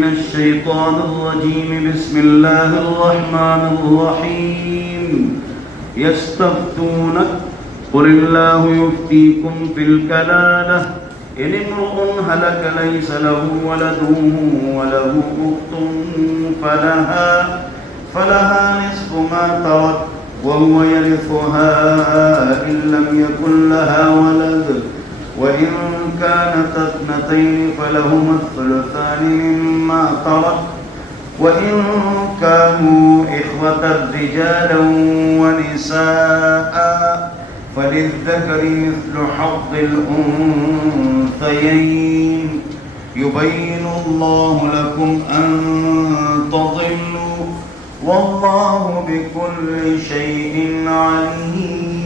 من الشيطان الرجيم بسم الله الرحمن الرحيم يستفتونك قل الله يفتيكم في الكلالة إن امرؤ هلك ليس له ولد وله أخت فلها نصف ما ترك وهو يرثها إن لم يكن لها ولد وإن كانت اثنتين فلهما الثلثان مما ترك وإن كانوا إخوة رجالا ونساء فللذكر مثل حظ الأنثيين يبين الله لكم أن تضلوا والله بكل شيء عليم.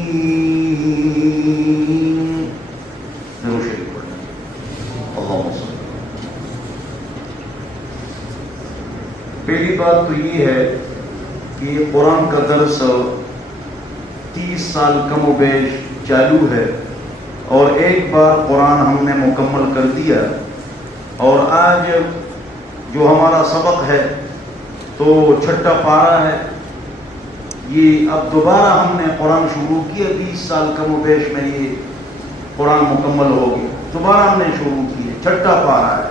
پہلی بات تو یہ ہے کہ قرآن کا درس 30 سال کم و بیش چالو ہے اور ایک بار قرآن ہم نے مکمل کر دیا اور آج جو ہمارا سبق ہے تو 6 پارہ ہے. یہ اب دوبارہ ہم نے قرآن شروع کیا. 20 سال کم و بیش میں یہ قرآن مکمل ہو گیا. دوبارہ ہم نے شروع کیا. 6 پارہ ہے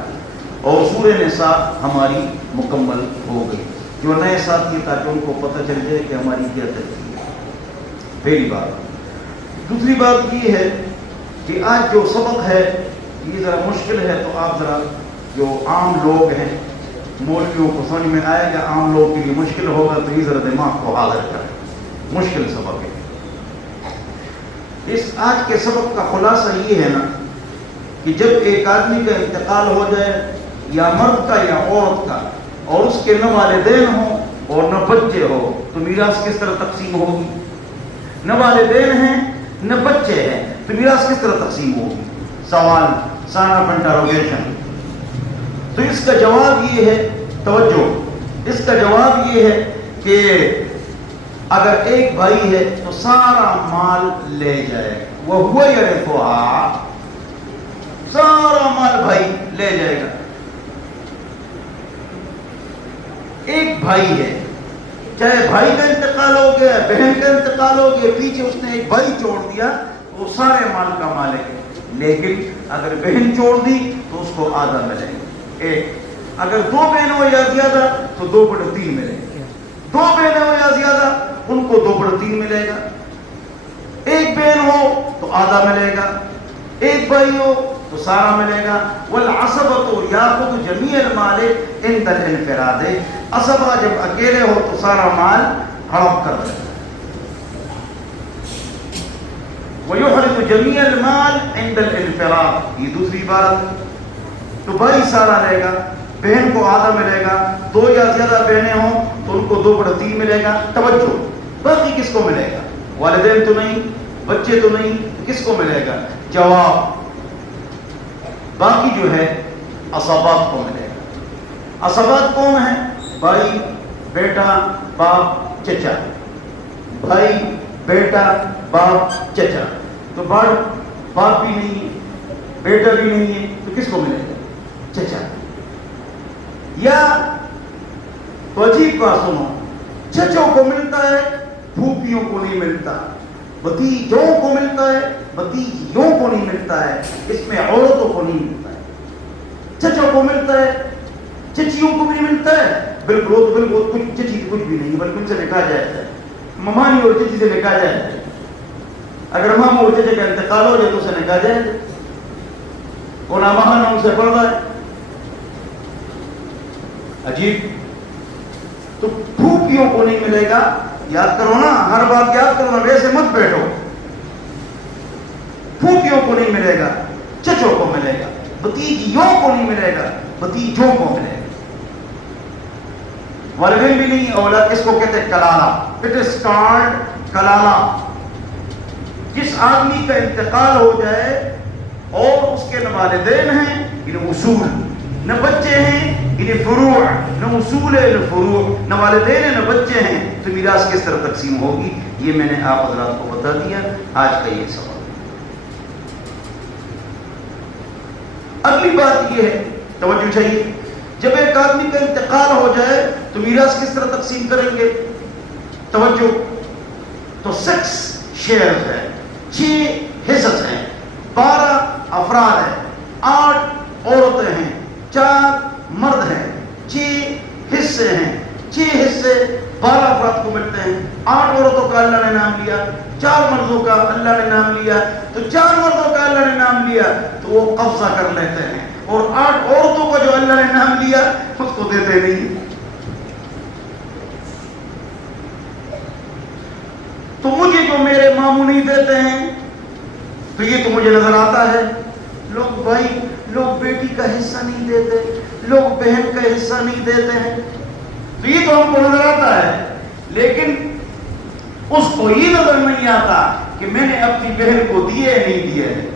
اور سورہ نساء ہماری مکمل ہو گئی. جو نئے ساتھی تاکہ ان کو پتہ چل جائے کہ ہماری کیا ترتیب ہے. پہلی بات. دوسری بات یہ ہے کہ آج جو سبق ہے یہ ذرا مشکل ہے تو آپ ذرا جو عام لوگ ہیں مولویوں کو سمجھ میں آئے گا. عام لوگ کے لیے مشکل ہوگا تو یہ ذرا دماغ کو حاضر کریں. مشکل سبق ہے. اس آج کے سبق کا خلاصہ یہ ہے نا کہ جب ایک آدمی کا انتقال ہو جائے یا مرد کا یا عورت کا اور اس کے نہ والدین ہوں اور نہ بچے ہو تو میراث کس طرح تقسیم ہوگی؟ نہ والدین ہیں نہ بچے ہیں تو میراث کس طرح تقسیم ہوگی؟ سوال سائن آف انٹروگیشن. تو اس کا جواب یہ ہے, توجہ, اس کا جواب یہ ہے کہ اگر ایک بھائی ہے تو سارا مال لے جائے گا. وہ یرثھا, سارا مال بھائی لے جائے گا. ایک بھائی ہے, چاہے بھائی کا انتقال ہو گیا بہن کا انتقال ہو گیا, پیچھے اس نے ایک بھائی چھوڑ دیا تو وہ سارے مال کا مالک ہے. لیکن اگر بہن چھوڑ دی تو اس کو آدھا ملے گا. ایک اگر 2 بہن ہو یا زیادہ تو 2/3 ملے گا. 2 بہنیں ہو یا زیادہ ان کو 2/3 ملے گا. ایک بہن ہو تو آدھا ملے گا. ایک بھائی ہو تو سارا ملے گا. والعصبۃ یاخذ جمیع المال عند الانفراد. عصبہ جب اکیلے ہو تو سارا مال ہڑپ کر لے گا. ویحرز جمیع المال عند الانفراد, یہ دوسری بات. تو بھائی سارا لے گا, بہن کو آدھا ملے گا. 2 یا زیادہ بہنیں ہوں تو ان کو 2/3 ملے گا. توجہ, باقی کس کو ملے گا؟ والدین تو نہیں, بچے تو نہیں, کس کو ملے گا؟ جواب, باقی جو ہے عصبات کو ملے گا. عصبات کون ہیں؟ بھائی, بیٹا, باپ, چچا. بھائی, بیٹا, باپ, چچا. تو باپ بھی نہیں ہے, بیٹا بھی نہیں ہے, تو کس کو ملے گا؟ چچا. یا تو عجیب بات سنو, چچوں کو ملتا ہے, پھوپھیوں کو نہیں ملتا. بھتیجوں کو ملتا ہے, بھتیجیوں کو نہیں ملتا ہے. اس میں عورتوں کو نہیں ملتا ہے. چچوں کو ملتا ہے, چچیوں کو بھی نہیں ملتا ہے. بالکل کچھ چچی کچھ بھی نہیں, بلکہ ان سے نکاح جائز ہے. ممانی اور چچی سے نکاح جائز ہے. اگر ماموں اور چچے کا انتقال ہو جائے تو اسے نکاح جائز ہے. وہ نامہن ان سے پڑھ رہا ہے. عجیب. تو پھوپھیوں کو نہیں ملے گا. یاد کرو نا, ہر بات یاد کرو نا, ویسے مت بیٹھو. پھوپھیوں کو نہیں ملے گا, چچوں کو ملے گا. بھتیجیوں کو نہیں ملے گا, بھتیجوں کو ملے گا. والدین بھی نہیں. اولاد اس کو کہتے ہیں کلالہ. It is called کلالہ. جس آدمی کا انتقال ہو جائے اور اس کے نہ والدین ہیں انہیں اصول, نہ بچے ہیں انہیں فروع, نہ اصول ہے نہ فروع, نہ والدین ہیں نہ بچے ہیں, تو میراث کس طرح تقسیم ہوگی؟ یہ میں نے آپ حضرات کو بتا دیا. آج کا یہ سوال. اگلی بات یہ ہے, توجہ چاہیے, جب ایک آدمی کا انتقال ہو جائے تو میراث کس طرح تقسیم کریں گے؟ توجہ، تو 6 شیئرز ہیں، 6 حصص ہیں، 12 افراد ہیں، 8 عورتیں ہیں، 4 مرد ہیں، 6 حصے ہیں، 6 حصے 12 افراد کو ملتے ہیں، 8 عورتوں کا اللہ نے نام لیا، 4 مردوں کا اللہ نے نام لیا، تو 4 مردوں کا اللہ نے نام لیا تو وہ قبضہ کر لیتے ہیں، اور 8 عورتوں کا جو اللہ نے نام لیا اس کو دیتے نہیں۔ تو مجھے جو میرے ماموں نہیں دیتے ہیں تو یہ تو مجھے نظر آتا ہے، لوگ بھائی، لوگ بیٹی کا حصہ نہیں دیتے، لوگ بہن کا حصہ نہیں دیتے ہیں، تو یہ تو ہم کو نظر آتا ہے، لیکن اس کو یہ نظر نہیں آتا کہ میں نے اپنی بہن کو دیا ہے نہیں دیا ہے،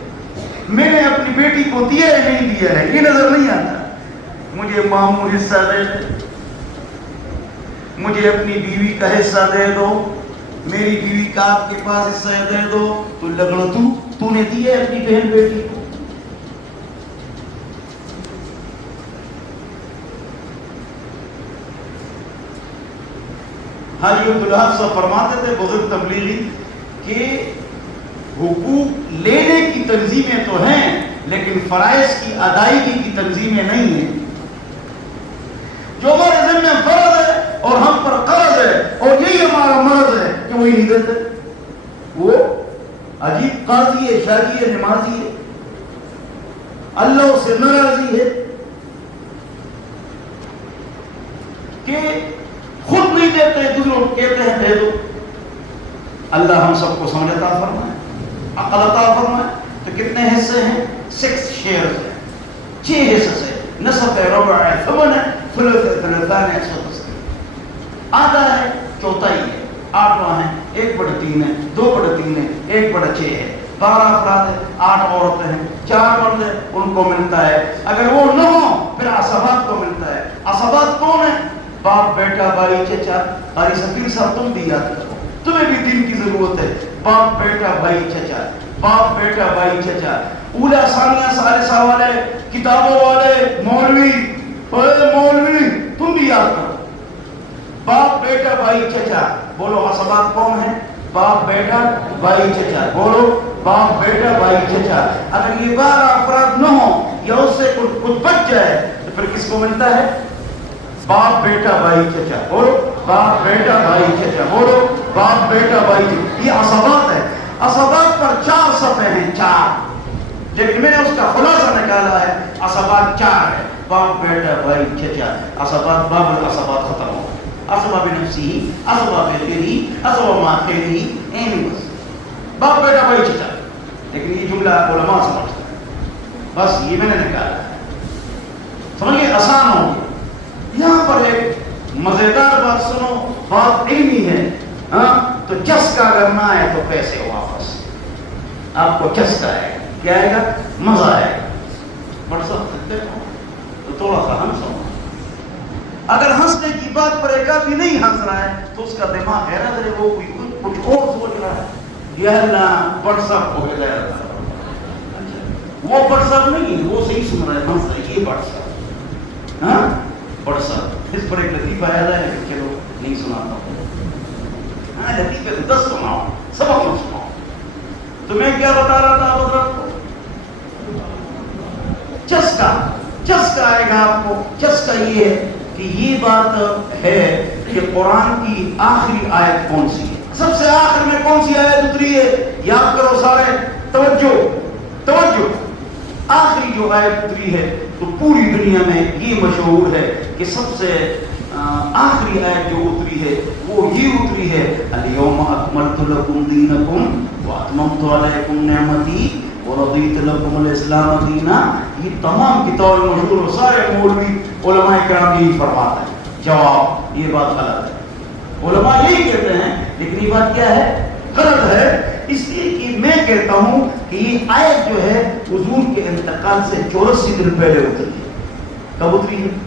میں نے اپنی بیٹی کو دیا ہے نہیں دیا ہے، یہ نظر نہیں آتا۔ مجھے ماموں حصہ دے دے، مجھے اپنی بیوی کا حصہ دے دو، میری بیوی کا آپ کے پاس حصہ دے دو، تو لگڑ تو نے دیا ہے اپنی بہن بیٹی کو۔ حاجی عبدالحق صاحب فرماتے تھے، بزرگ تبلیغی، کہ حقوق لینے کی تنظیمیں تو ہیں لیکن فرائض کی ادائیگی کی تنظیمیں نہیں ہیں۔ جو ہمارے ذمہ فرض ہے اور ہم پر قرض ہے اور یہی ہمارا مرض ہے کہ وہی نہیں دیتے، وہ عجیب قاضی ہے، شاہی ہے، نمازی ہے، اللہ سے ناراضی ہے کہ خود نہیں دیتے، دوسروں کہتے ہیں دے دو۔ اللہ ہم سب کو سمجھ عطا فرمائے، عقل عطا فرمائے۔ تو کتنے حصے ہیں؟ 6 شیئرز ہیں، 6 حصے سے، نصف ہے، ربع ہے، ثمن ہے، ثلث ہے، ثلثان ہے، سدس ہے، آدھا ہے، چوتھائی ہے، 8واں ہے، 1/3 ہے، 2/3 ہے، 1/6 ہے، 12 افراد ہے، 8 عورتیں ہیں، 4 مرد ہیں، ان کو ملتا ہے۔ اگر وہ نہ ہو پھر عصبات کو ملتا ہے۔ عصبات کون ہے؟ باپ، بیٹا، بھائی، چچا۔ قاری سفیر صاحب تم بھی یاد کرو، تمہیں بھی دین کی ضرورت ہے۔ باپ، بیٹا، بھائی، چچا، باپ، بیٹا، بھائی، چچا، اولا، ثانیہ، ثالثہ والے، کتابوں والے، مولوی، مولوی، تم بھی یاد کرو۔ باپ، بیٹا، بھائی، چچا، بولو عصبات کون ہیں؟ باپ، بیٹا، بھائی، چچا، بولو باپ، بیٹا، بھائی، چچا۔ اگر یہ 12 افراد نہ ہو یا اس سے کچھ بچ جائے تو پھر کس کو ملتا ہے؟ باپ، بیٹا، بھائی، چچا، بولو باپ، بیٹا، بھائی، چچا، بولو باپ، بیٹا، بھائی، چچا۔ یہ عصبات ہے۔ عصبات پر 4 صفحے ہیں، 4، لیکن میں نے اس کا خلاصہ نکالا ہے، عصبات 4 ہے، باپ، بیٹا، بھائی، چچا۔ عصبات، باب العصبات ختم ہو گئے۔ عصبہ بنفسی، عصبہ بغیری، عصبہ ماخری، این بس باپ، بیٹا، بھائی، چچا۔ لیکن یہ جملہ علماء سمجھتے ہیں، بس یہ میں نے نکالا ہے، سمجھئے، آسان ہو گیا۔ یہاں پر ایک مزیدار بات سنو، بات علمی ہے، ہاں، تو چسکا کرنا ہے تو پیسے واپس، آپ کو چسکا ہے، کیا آئے گا؟ مزہ آئے گا۔ بڑھ سکتے ہو تو تھوڑا سا ہنسو۔ اگر ہنسنے کی بات پر ایک آدمی نہیں ہنس رہا ہے تو اس کا دماغ حیرت ہے، وہ کچھ اور سوچ رہا ہے، یہ اللہ بڑھ سک ہو گیا، وہ بڑھ سک نہیں، وہ صحیح سن رہا ہے، ہنس رہا ہے، یہ بڑھ سک، ہاں بڑھ سک۔ اس پر ایک لطیفہ آیا ہے، چلو نہیں سناتا ہوں، ہاں لطیفے 10 سناؤ، سبق مت سناؤ۔ تو میں کیا بتا رہا تھا حضرت کو؟ چسکا، چسکا آئے گا آپ کو۔ چسکا یہ ہے کہ یہ بات ہے کہ قرآن کی آخری آیت کون سی ہے، سب سے آخر میں کون سی آیت اتری ہے؟ یاد کرو سارے، توجہ توجہ، آخری جو آیت اتری ہے تو پوری دنیا میں یہ مشہور ہے کہ سب سے آخری آیت جو اتری ہے وہ یہ اتری ہے، الیوم اکملت لکم دینکم واتممت علیکم نعمتی ورضیت لکم الاسلام دینا۔ یہ تمام کتاب مشہور، سارے مولوی علماء کرام یہی فرماتا ہے۔ جواب، یہ بات غلط ہے، علماء یہی کہتے ہیں، لیکن یہ بات کیا ہے؟ غلط ہے، اس لیے کہ میں کہتا ہوں کہ یہ آیت جو ہے حضور کے انتقال سے 84 دن پہلے اتری ہے۔ کب اتری ہے؟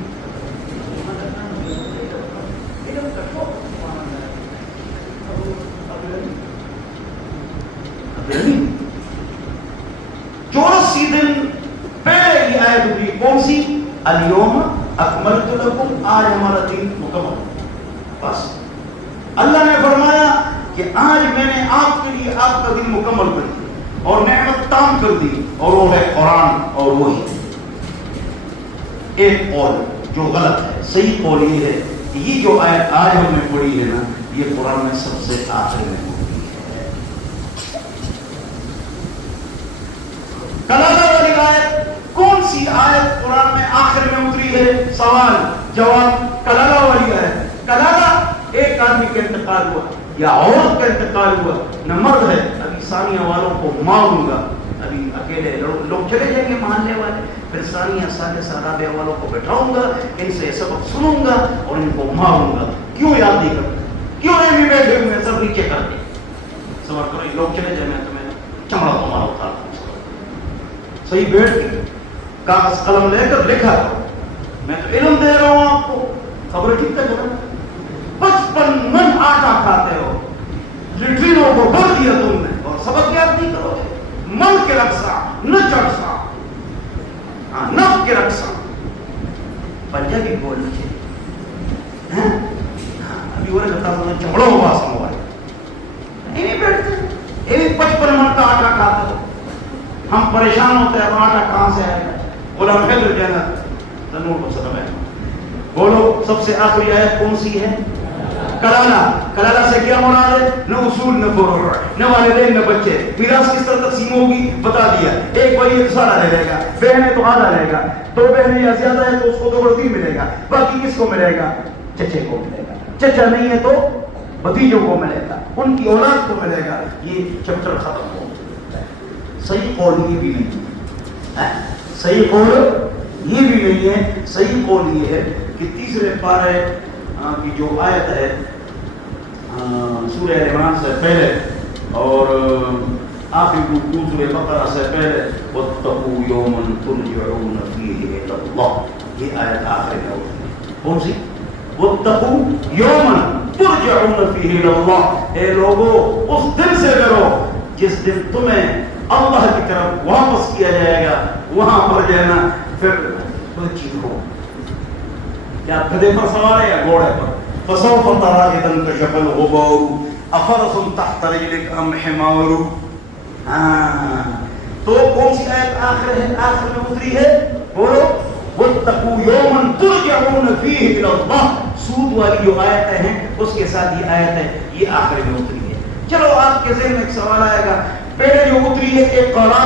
84 دن پہلے یہ آیت اتری، کون سی؟ الیوم اکملت آج ہمارا دین مکمل ہو۔ بس اللہ نے فرمایا کہ آج میں نے آپ کے لیے آپ کا دین مکمل کر دیا اور نعمت تام کر دی، اور وہ ہے قرآن، اور وہی ایک قول جو غلط ہے۔ صحیح قول یہ ہے کہ یہ جو آیت آج ہم نے پڑھی ہے نا، یہ قرآن میں سب سے آخر میں ہوتی ہے۔ کلالہ والی آیت، کون سی آیت قرآن میں آخر میں اتری ہے؟ سوال جواب، کلالہ والی آیت۔ کلالہ ایک آدمی کا انتقال ہوا یا عورت کا انتقال ہوا، نہ مرد ہے، ابھی ثانیہ والوں کو ماروں گا، ابھی اکیلے لوگ چلے جائیں گے محلے والے، پھر ثانیہ ثالثہ رابعہ والوں کو بٹھاؤں گا، ان سے سبق سنوں گا اور ان کو ماروں گا۔ کیوں یاد نہیں کرتے؟ کیوں نہیں بیٹھے ہوئے ہیں سب نیچے کر کے؟ سبق کرو، لوگ چلے جائیں، میں تمہیں چمڑا تمہارا اٹھا صحیح بیٹھ کے کاغذ قلم لے کر لکھا کرو، میں تو علم دے رہا ہوں آپ کو، خبر ٹھیک ہے؟ 55 من آٹا کھاتے ہو، لیٹرینوں کو بھر دیا تم نے، اور سبق یاد نہیں کرو گے؟ من کے رقصہ نہ چڑھسا، نف کے رقصہ، پنجابی بول لیجیے، ابھی وہ بتا دوں چمڑوں ہوا سموائے نہیں بیٹھتے، 55 من کا آٹا کھاتے ہو، ہم پریشان ہوتے ہیں اب آٹا کہاں سے آئے گا؟ غلام حیدر جنت تنور کو سلام ہے۔ بولو سب سے آخری آیت کون سی ہے؟ کلالہ۔ کلالہ سے کیا مراد ہے؟ نہ اصول نہ فروع، نہ والدین نہ بچے، میراث کس طرح تقسیم ہوگی بتا دیا، ایک بھائی ہے تو سارا لے گا، بہن ہے تو آدھا لے گا، دو بہنیں یا زیادہ ہے تو اس کو 2/3 ملے گا، باقی کس کو ملے گا؟ چچے کو ملے گا، چچا نہیں ہے تو بھتیجوں کو ملے گا، ان کی اولاد کو ملے گا۔ یہ چیپٹر ختم ہو۔ صحیح قول یہ بھی نہیں ہے، صحیح قول یہ بھی نہیں ہے، صحیح قول یہ ہے کہ تیسرے پارے کی جو آیت ہے سورہ عمران سے پہلے اور آخری رکوع سورہ بقرہ سے پہلے، وَاتَّقُوا يَوْمًا تُرْجَعُونَ فِيهِ إِلَى اللَّهِ، یہ آیت آخر میں ہوتی ہے۔ کون سی؟ وَاتَّقُوا يَوْمًا تُرْجَعُونَ فِيهِ إِلَى اللَّهِ، اے لوگو اس دن سے ڈرو جس دن تمہیں اللہ کی طرف واپس کیا جائے گا، وہاں پر جانا پھر بچی ہو، کیا گدھے پر سوار ہے یا گھوڑے پر؟ فسوف ترى إذا انكشف الغبار أفرس تحت رجلك أم حمار۔ تو کون سی آیت آخر ہے؟ آخر میں اتری ہے، بولو واتقوا يوما ترجعون فيه إلى الله۔ سود والی جو آیتیں ہیں اس کے ساتھ یہ آیت ہے، یہ آخر میں اتری ہے۔ چلو آپ کے ذہن میں ایک سوال آئے گا، پہلے جو اتری ہے اقرا،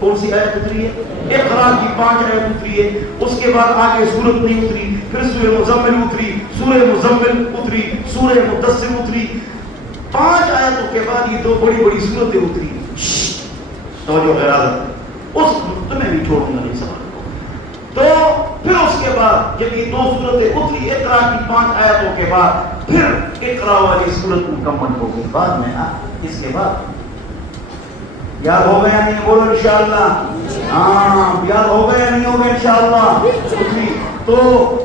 کون سی آیت اتری ہے؟ اقرا کی 5 آیت اتری ہے، اس کے بعد آگے سورت نہیں اتری، پھر سورہ مزمل اتری، سورہ مزمل اتری، سورہ مدثر اتری، 5 آیتوں کے بعد یہ 2 بڑی بڑی سورتیں اتری۔ توجہ غیرت، اس تمہیں بھی چھوڑوں گا نہیں سمجھ کو۔ تو پھر اس کے بعد جب یہ 2 سورتیں اتری اقرا کی 5 آیتوں کے بعد، پھر اقرا والی سورت مکمل ہو گئی بعد میں۔ اس کے بعد یاد ہو گیا نہیں؟ بولو انشاءاللہ۔ ہاں یاد ہو گیا نہیں ہوگا انشاءاللہ۔ تو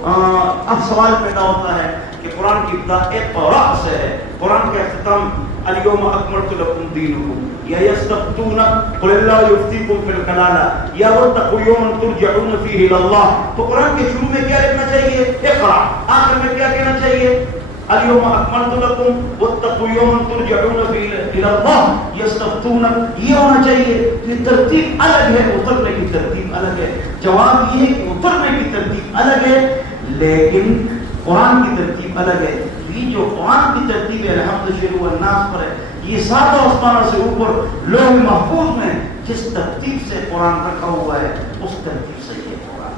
اب سوال پیدا ہوتا ہے کہ قرآن کی ابتدا اقرا سے ہے، قرآن کا اختتام الیوم اکملت لکم دینکم، یا یستفتونک قل اللہ یفتیکم فی الکلالہ، یا واتقوا یوما ترجعون فیہ الی اللہ۔ تو قرآن کے شروع میں کیا لکھنا چاہیے؟ اقرا، آخر میں کیا کہنا چاہیے؟ اليوم اکملت لکم واتقوا یوما ترجعون فیہ الی اللہ یستفتونک، یہ ہونا چاہیے۔ یہ ترتیب الگ ہے، اترنے کی ترتیب الگ ہے۔ جواب یہ ہے کہ اترنے کی ترتیب الگ ہے لیکن قرآن کی ترتیب الگ ہے۔ یہ جو قرآن کی ترتیب ہے الحمد شروع الناس پر ہے، یہ 7 آسمانوں سے اوپر لوح محفوظ میں جس ترتیب سے قرآن رکھا ہوا ہے اس ترتیب سے یہ قرآن۔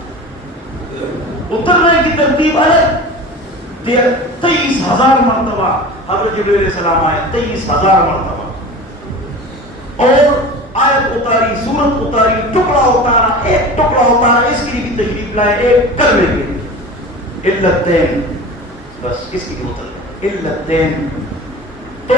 اترنے کی ترتیب الگ، 23,000 مرتبہ حضرت جبرائیل علیہ السلام آئے، 23,000 مرتبہ، اور آیت اتاری، سورت اتاری، ٹکڑا اتارا، ایک ٹکڑا اتارا، اس کی بھی تشریف لائے ایک کلمے کے علتین، بس اس کی بھی اتر علتین۔ تو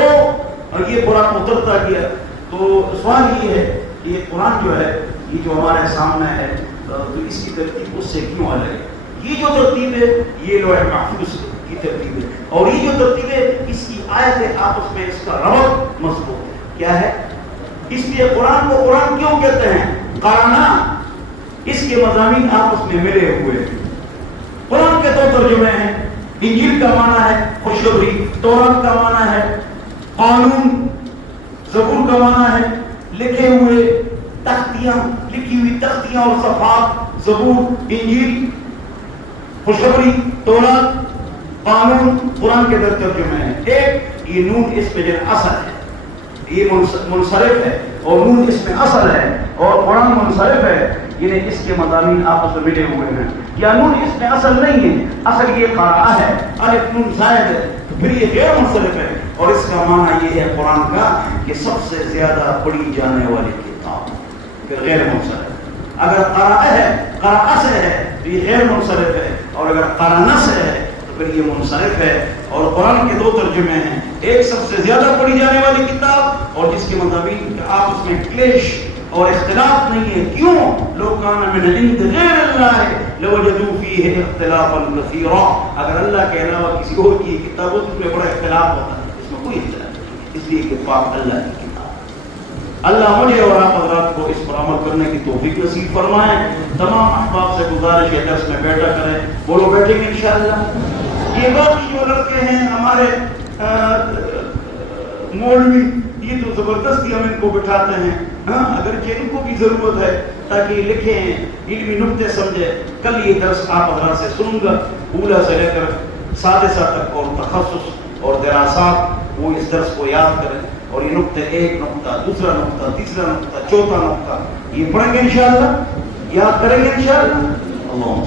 یہ قرآن اترتا گیا۔ تو سوال یہ ہے کہ یہ قرآن جو ہے، یہ جو ہمارے سامنے ہے، تو اس کی ترتیب اس سے کیوں الگ ہے؟ یہ جو ترتیب ہے یہ لوح محفوظ کی ترتیب ہے، اور یہ جو ترتیب ہے اس کی آیتیں آپس میں اس کا ربط مضبوط ہے۔ کیا ہے؟ اس لیے قرآن کو قرآن کیوں کہتے ہیں؟ قرآن، اس کے مضامین آپس میں ملے ہوئے ہیں۔ قرآن کے دو ترجمے ہیں. انجیل کا معنی ہے خوشخبری، تورات کا معنی ہے قانون، زبور کا معنی ہے لکھے ہوئے تختیاں، لکھی ہوئی تختیاں اور صفحات. زبور، انجیل، خوشخبری، تورات، قانون قرآن کے در ترجمے ہیں. ایک یہ نون اس پہ جو اصل ہے، یہ منصرف ہے اور نون اس میں اصل ہے اور قرآن منصرف ہے، یعنی اس کے مضامین آپس میں ملے ہوئے ہیں. یا نون اس میں اصل نہیں ہے، اصل یہ قراءہ ہے، الف نون زائد ہے، پھر یہ غیر منصرف ہے. اور اس کا معنی یہ ہے قرآن کا کہ سب سے زیادہ پڑھی جانے والی کتاب، پھر غیر منصرف. اگر قراءہ ہے، قراءہ سے ہے تو یہ غیر منصرف ہے، اور اگر قرانہ سے ہے تو پھر یہ منصرف ہے. اور قرآن کے دو ترجمے ہیں، ایک سب سے زیادہ پڑھی جانے والی کتاب اور جس کے مضامین آپس میں کلیش اور اختلاف نہیں ہے. کیوں؟ لو کان من عند غیر اللہ لوجدوا فیہ اختلافا کثیرا. اگر اللہ کے علاوہ کسی اور کی کتاب ہو تو اس میں بڑا اختلاف ہوتا ہے، اس میں کوئی اختلاف نہیں، اس لیے کہ پاک اللہ کی کتاب. اللہ مجھے اور آپ حضرات کو اس پر عمل کرنے کی توفیق نصیب فرمائے. تمام احباب سے گزارش ہے درس میں بیٹھا کریں. بولو بیٹھیں گے انشاءاللہ. یہ باقی جو لڑکے ہیں ہمارے مولوی، یہ تو زبردستی ہم ان کو بٹھاتے ہیں، اگرچہ ان کو بھی ضرورت ہے تاکہ یہ لکھیں، علمی نکتے سمجھے. کل یہ درس آپ حضرات سے سنوں گا، اولا سے لے کر سادسہ تک، اور تخصص اور دراسات وہ اس درس کو یاد کریں اور یہ نکتے، ایک نکتہ، دوسرا نکتہ، تیسرا نکتہ، چوتھا نکتہ یہ پڑھیں گے انشاءاللہ، یاد کریں گے انشاءاللہ. اللہم